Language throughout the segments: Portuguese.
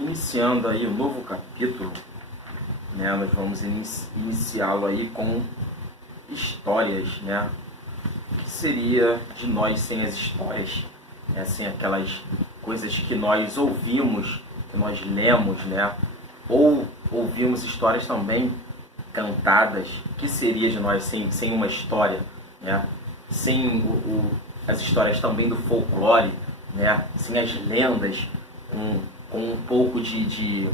iniciando aí o novo capítulo, né? Nós vamos iniciá-lo aí com histórias, né? O que seria de nós sem as histórias, né? Sem aquelas coisas que nós ouvimos, que nós lemos, né? Ou ouvimos histórias também cantadas. O que seria de nós sem uma história, né? Sem as histórias também do folclore, né? Sem as lendas, com um pouco de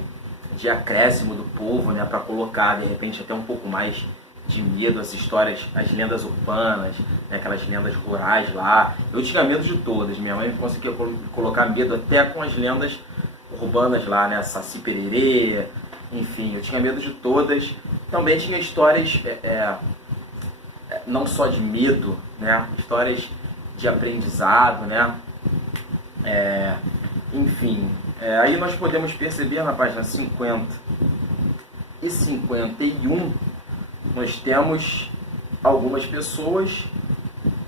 acréscimo do povo, né? Para colocar, de repente, até um pouco mais de medo, as histórias, as lendas urbanas, né? Aquelas lendas rurais lá. Eu tinha medo de todas, minha mãe conseguia colocar medo até com as lendas urbanas lá, né? Saci Pererê, enfim, eu tinha medo de todas. Também tinha histórias não só de medo, né? Histórias de aprendizado, né? Enfim, aí nós podemos perceber na página 50 e 51, nós temos algumas pessoas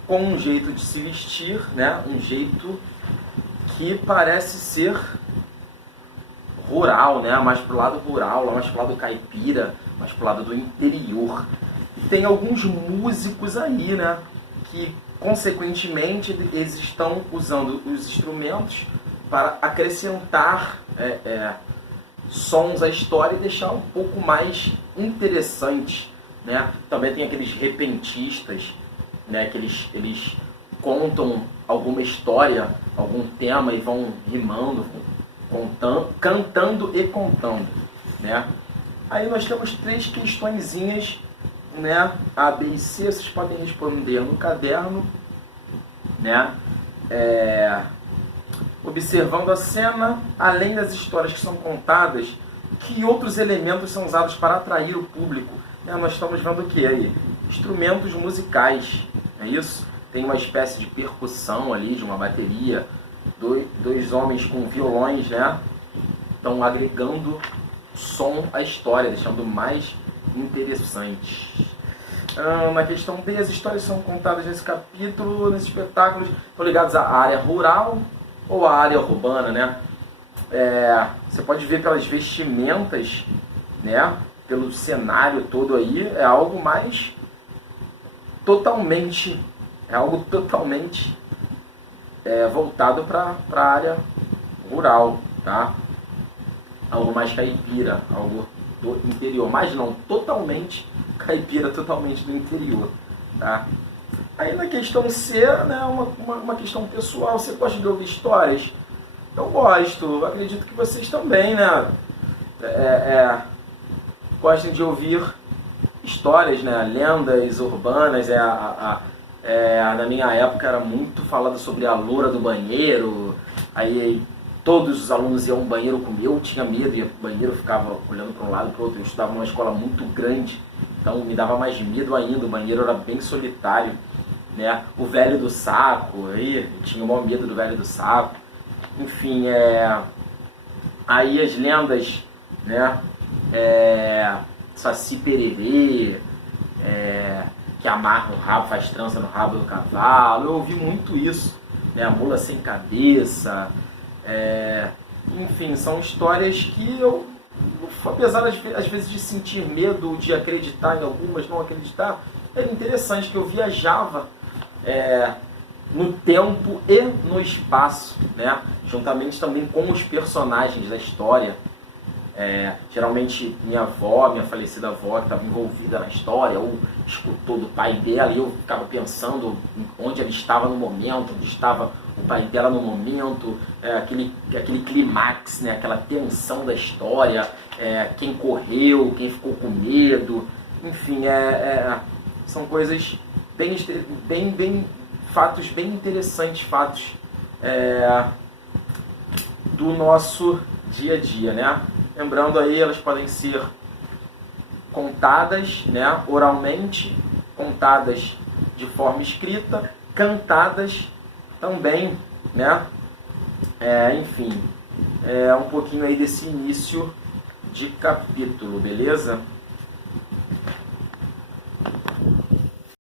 com um jeito de se vestir, né? Um jeito que parece ser rural, né? Mais pro lado rural, mais pro lado caipira, mais pro lado do interior. E tem alguns músicos aí, né? Que consequentemente eles estão usando os instrumentos para acrescentar sons à história e deixar um pouco mais interessante, né? Também tem aqueles repentistas, né? Que eles contam alguma história, algum tema e vão rimando, cantando e contando, né? Aí nós temos 3 questõezinhas, né? A, B e C, vocês podem responder no caderno, né? Observando a cena, além das histórias que são contadas, que outros elementos são usados para atrair o público? Né? Nós estamos vendo o que aí? Instrumentos musicais, não é isso? Tem uma espécie de percussão ali, de uma bateria, dois homens com violões, né? Estão agregando som à história, deixando mais interessante. Na questão B, as histórias são contadas nesse capítulo, nesses espetáculos, estão ligados à área rural ou à área urbana, né? Você pode ver pelas vestimentas, né? Pelo cenário todo aí, é algo totalmente voltado para a área rural, tá? Algo mais caipira, algo do interior, mas não totalmente caipira, totalmente do interior, tá? Aí na questão C, né, uma questão pessoal, você gosta de ouvir histórias? Eu gosto, acredito que vocês também, né? Gostem de ouvir histórias, né? Lendas urbanas. Na minha época era muito falado sobre a loura do banheiro. Aí todos os alunos iam ao banheiro comer, eu tinha medo, ia pro banheiro, ficava olhando para um lado e para o outro. Eu estudava numa escola muito grande, então me dava mais medo ainda, o banheiro era bem solitário, né? O velho do saco, aí eu tinha o maior medo do velho do saco. Enfim, aí as lendas, né? Saci Pererê, que amarra o rabo, faz trança no rabo do cavalo. Eu ouvi muito isso, né? A mula sem cabeça. Enfim, são histórias que eu, apesar às vezes de sentir medo, de acreditar em algumas, não acreditar, era interessante que eu viajava no tempo e no espaço, né? Juntamente também com os personagens da história. Geralmente minha falecida avó, que estava envolvida na história, ou escutou do pai dela, e eu ficava pensando onde ela estava no momento, onde estava o pai dela no momento, aquele clímax, né? Aquela tensão da história, quem correu, quem ficou com medo, enfim, são coisas fatos bem interessantes, fatos do nosso dia a dia, né? Lembrando aí, elas podem ser contadas, né, oralmente, contadas de forma escrita, cantadas também, né? Enfim, um pouquinho aí desse início de capítulo, beleza?